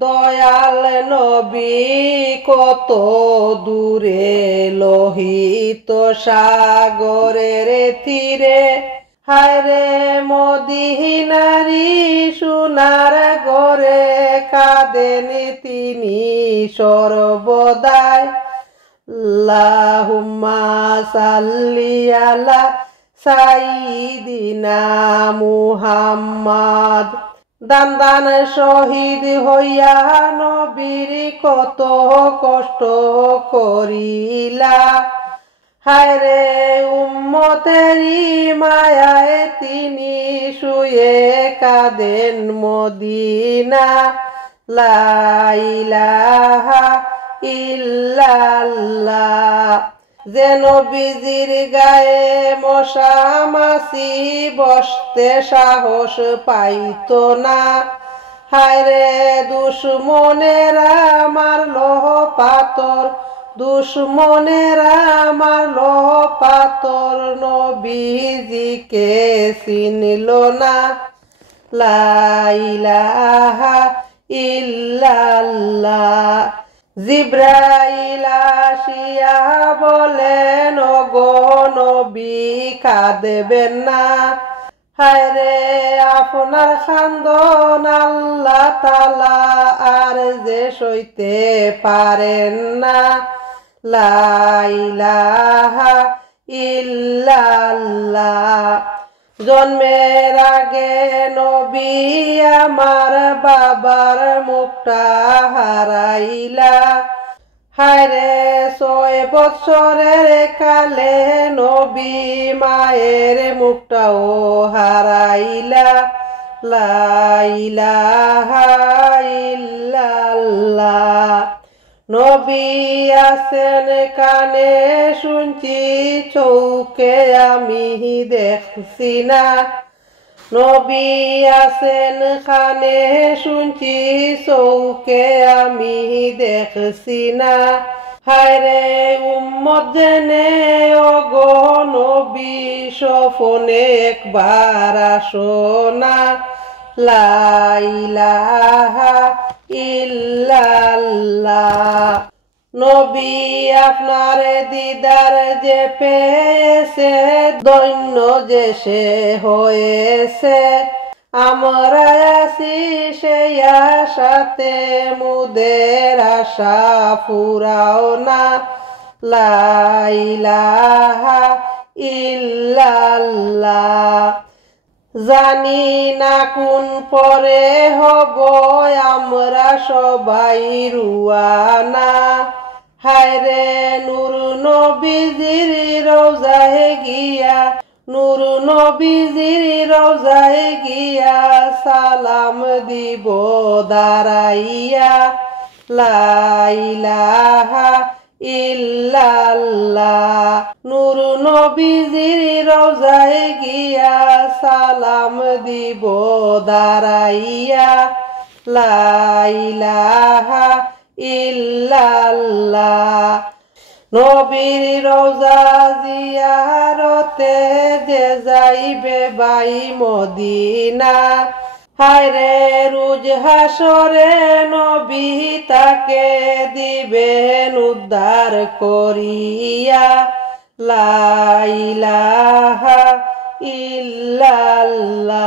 দয়াল নবী কত দূরে লোহিত সাগরের তীরে, হায়রে মদিনারি সোনার ঘরে কাঁদেন তিনি সর্বদাই। আল্লাহুম্মা সাল্লি আলা সাইয়্যিদিনা মুহাম্মদ। দান দান শহীদ হইয়া নবীর কত কষ্ট করিলা, হায়রে উম্মতেরি মায়ায় তিনি শুয়ে কাঁদেন মদিনা। লা ইলাহা ইল্লাল্লাহ। যে নবীজির গায়ে মশা মাছি বসতে সাহস পাইত না, হায়রে দুশ্মনেরা মারলো পাথর, দুশ্মনেরা মারলো পাথর, নবীজিকে চিনল না। লা ইলাহা ইল্লাল্লাহ। জিব্রাইল আসিয়া বলেন, ওগো নবী কাঁদবেন না, হায়রে আপনার খান্দন আল্লাহ তাআলা আর যে সইতে পারেন না। লা ইলাহা ইল্লাল্লাহ। জন্মের আগে নবী আমার বাবার মুখটা হারাইলা, হায়রে 6 বছরের কালে নবী মায়ের মুখটাও হারাইলা। লা ইলাহা ইল্লাল্লাহ। নবী আছেন কানে শুনছি, চৌকে আমি দেখছি না। নবী আছেন কানে শুনছি, চৌকে আমি দেখছি না। হায়রে উম্মত জেনে ওগো নবী স্বপনে একবার আসো না। লা ইলাহা ইল্লাল্লাহ। নবী আপনার দিদার যে পেয়েছে, দৈন্য যে সে হয়েছে, আমরা আছি সেই আশাতে, মুদের আশা ফুরাও না। লা ইলাহা ইল্লাল্লাহ। জানি না কোন পরে হব আমরা সবাই রুয়ানা, হায়রে নূর নবীজির রওজায় গিয়া, নূর নবীজির রওজায় গিয়া সালাম দিব দাঁড়াইয়া। লা ইলাহা ইল্লাল্লাহ। নূর নবীজির রওজায় গিয়া সালাম দিব দাঁড়াইয়া। লা ইলাহা ইল্লাল্লাহ। নবীর রওজা জিয়ারতে যে যাইবে বাই মদিনা, হায়রে রোজ হাসরে নবী তাকে দিবেন উদ্ধার করিয়া। লা ইলাহা ইল্লাল্লাহ।